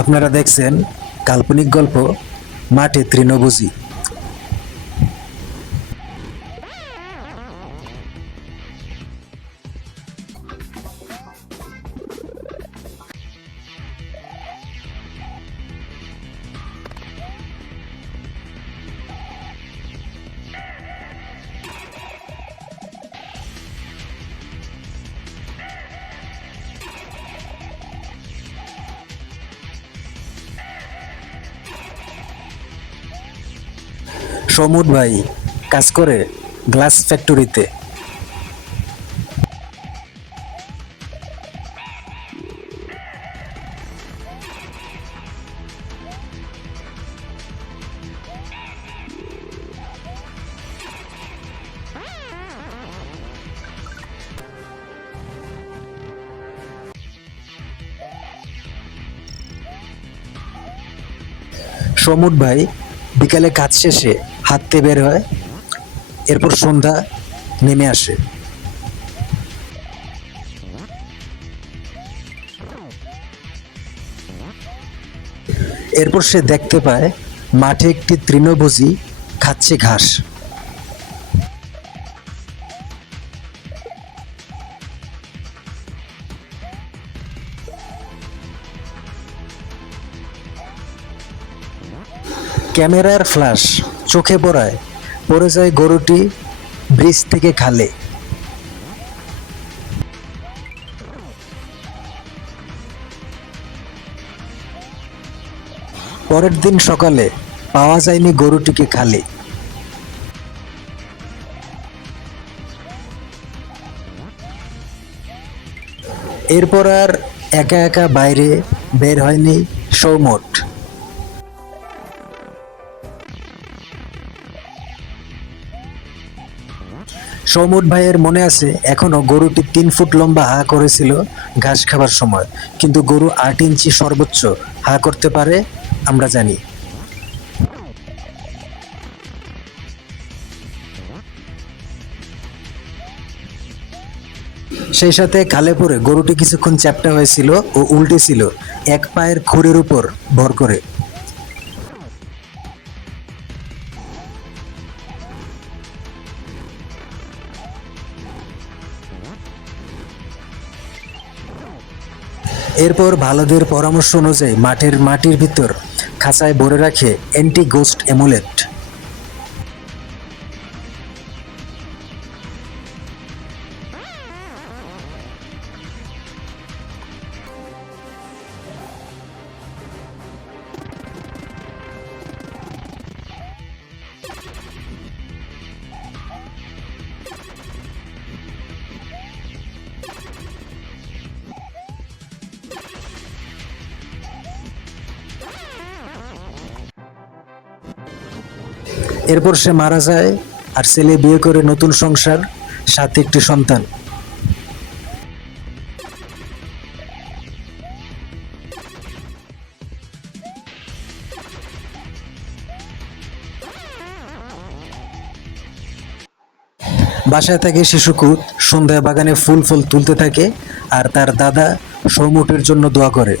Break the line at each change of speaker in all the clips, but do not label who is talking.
আপনারা দেখছেন কাল্পনিক গল্প মাঠে তৃণভোজী। সমুদ ভাই কাজ করে গ্লাস ফ্যাক্টরিতে। সমুদ ভাই বিকালে কাজ শেষে হাঁটতে বের হয়। এরপর সন্ধ্যা নেমে আসে। এরপর সে দেখতে পায় মাঠে একটি তৃণভোজী খাচ্ছে ঘাস। ক্যামেরার ফ্ল্যাশ। চোখে পড়ায়, পড়ে যায় গরুটি ব্রিজ থেকে খালে। পরের দিন সকালে পাওয়া যায়নি গরুটিকে খালে। এরপর আর একা একা বাইরে বের হয়নি সৌমট। সৌমুট ভাইয়ের মনে আছে, এখনও গরুটি তিন ফুট লম্বা হা করেছিল ঘাস খাবার সময়। কিন্তু গরু আট ইঞ্চি সর্বোচ্চ হা করতে পারে, আমরা জানি। সেই সাথে খালে পরে গরুটি কিছুক্ষণ চ্যাপটা হয়েছিল ও উল্টে ছিল এক পায়ের খুরের উপর ভর করে। এরপর ভালোদের পরামর্শ অনুযায়ী মাঠের মাটির ভিতর খাঁচায় ভরে রাখে অ্যান্টি গোস্ট এমুলেট এরপর সে মারা যায় আর ছেলে বিয়ে করে নতুন সংসার, সাথে একটি সন্তান। বাসায় থাকে শিশুকুত সন্ধ্যায় বাগানে ফুল ফুল তুলতে থাকে আর তার দাদা সৌমুটের জন্য দোয়া করে।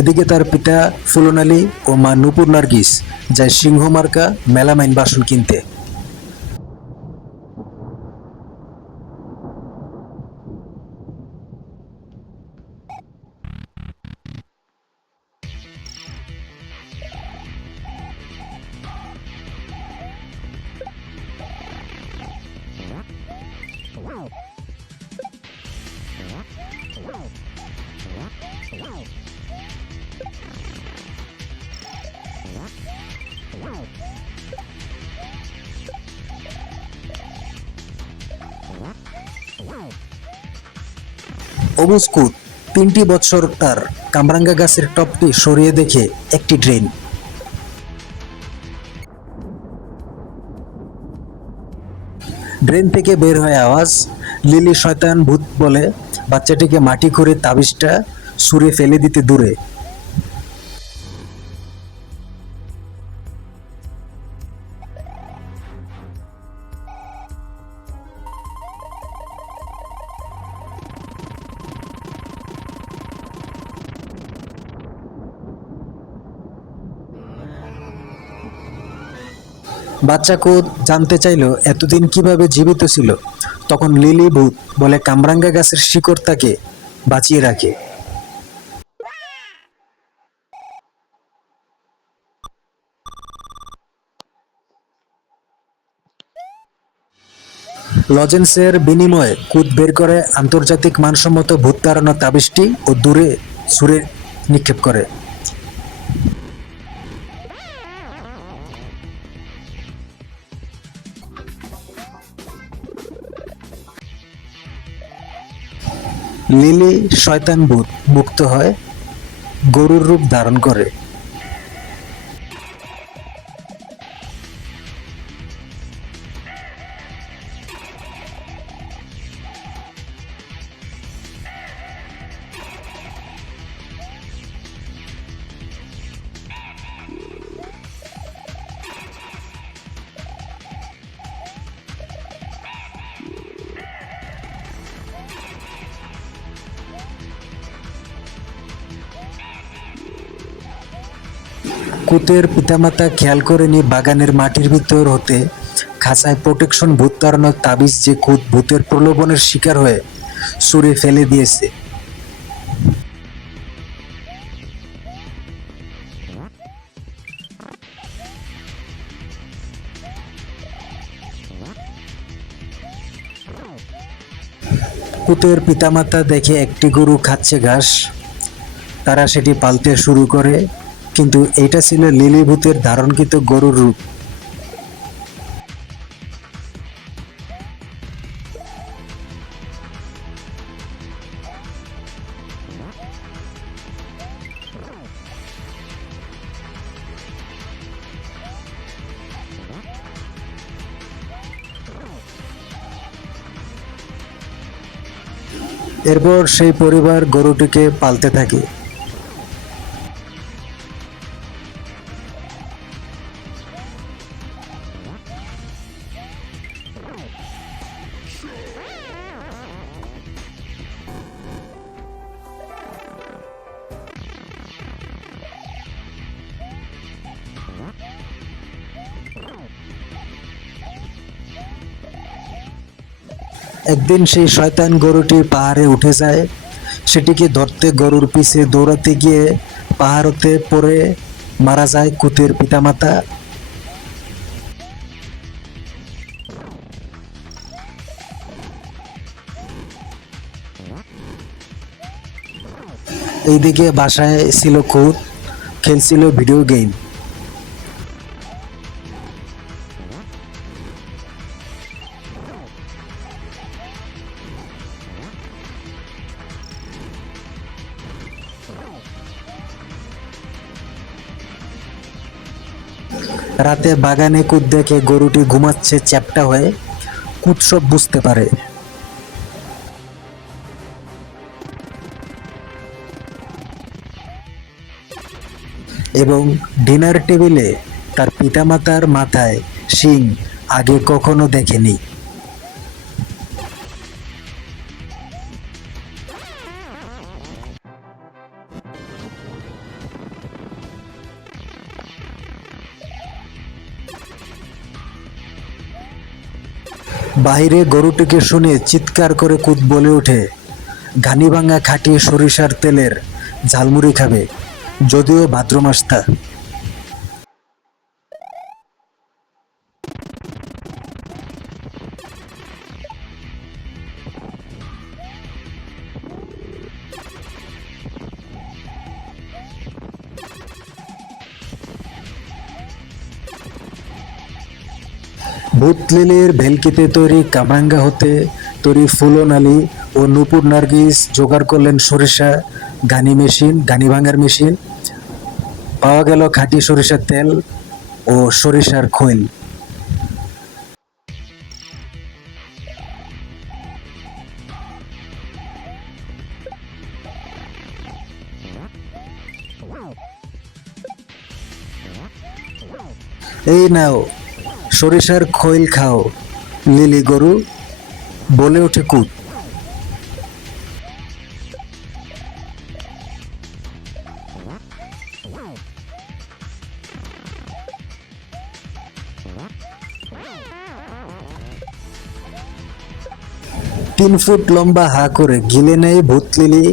এদিকে তার পিতা ফুলন আলী ও মা নুপুর নার্গিস যায় সিংহমার্কা মেলামাইন বাসন কিনতে। অবুস্কুত তিনটি বছর তার কামরাঙ্গা গাছের টপটি সরিয়ে দেখে একটি ড্রেন। ড্রেন থেকে বের হয় আওয়াজ, লিলি শয়তান ভূত বলে বাচ্চাটিকে মাটি করে তাবিজটা সুরে ফেলে দিতে দূরে। বাচ্চা কুদ জানতে চাইলো এতদিন কীভাবে জীবিত ছিল। তখন লিলি ভূত বলে কামরাঙ্গা গাছের শিকড় তাকে বাঁচিয়ে রাখে। লজেন্সের বিনিময়ে কুদ বের করে আন্তর্জাতিক মানসম্মত ভূত তাড়ানো তাবিজটি ও দূরে সুরে নিক্ষেপ করে। লিলি শয়তান ভূত মুক্ত হয় গরুর রূপ ধারণ করে। কুতের পিতামাতা খেয়াল করেনি বাগানের মাটির ভিতর হতে খাঁচায় প্রোটেকশন ভূত তাড়ানোর তাবিজ যে কুত ভূতের প্রলোভনের শিকার হয়ে সুরে ফেলে দিয়েছে। কুতের পিতামাতা দেখে একটি গরু খাচ্ছে ঘাস, তারা সেটি পালতে শুরু করে। কিন্তু এটা ছিল লিলি ভূতের ধারণকৃত গরুর রূপ। এরপর সেই পরিবার গরুটিকে পালতে থাকে। একদিন সেই শয়তান গরুটি পাহাড়ে উঠে যায়। সেটিকে ধরতে গরুর পিছে দৌড়াতে গিয়ে পাহাড়তে পড়ে মারা যায় কুতের পিতামাতা। এইদিকে বাসায় ছিল কুত খেলছিল ভিডিও গেম রাতে বাগানে কুদ দেখে গরুটি ঘুমাচ্ছে, চ্যাপটা হয়ে কুৎসব বুঝতে পারে। এবং ডিনার টেবিলে তার পিতামাতার মাথায় শিং আগে কখনো দেখেনি। বাহিরে গরুটিকে শুনে চিৎকার করে কুত বলে ওঠে। ঘানি ভাঙা খাটিয়ে সরিষার তেলের ঝালমুড়ি খাবে, যদিও ভাদ্র মাস ভূতলিলির ভেলকিতে তৈরি কামরাঙ্গা হতে তৈরি ফুলনালি ও নূপুর নার্গিস জোগাড় করলেন সরিষা গানি মেশিন, গানি ভাঙার মেশিন। পাওয়া গেল খাঁটি সরিষার তেল ও সরিষার খৈল। এই নাও সরিষার খৈল খাও, লিলি গরু, বলে ওঠে কুত। তিন ফুট লম্বা হা করে গিলে নেয় ভূতলিলি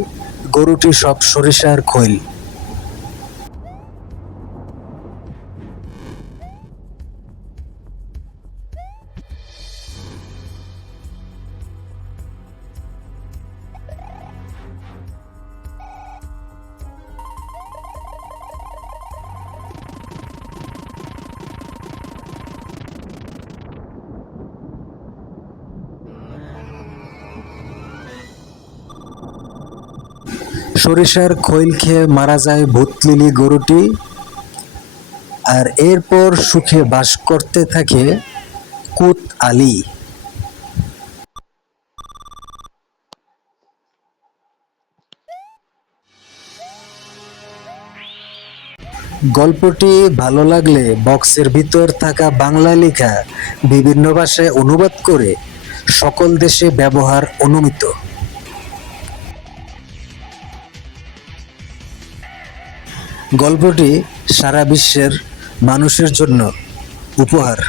গরুটি সব সরিষার খৈল। সরিষার খৈল খেয়ে মারা যায় ভূতলিলি গরুটি। আর এরপর সুখে বাস করতে থাকে কুত আলী। গল্পটি ভালো লাগলে বক্সের ভিতর থাকা বাংলা লেখা বিভিন্ন ভাষায় অনুবাদ করে সকল দেশে ব্যবহার অনুমিত। গল্পটি সারা বিশ্বের মানুষের জন্য উপহার।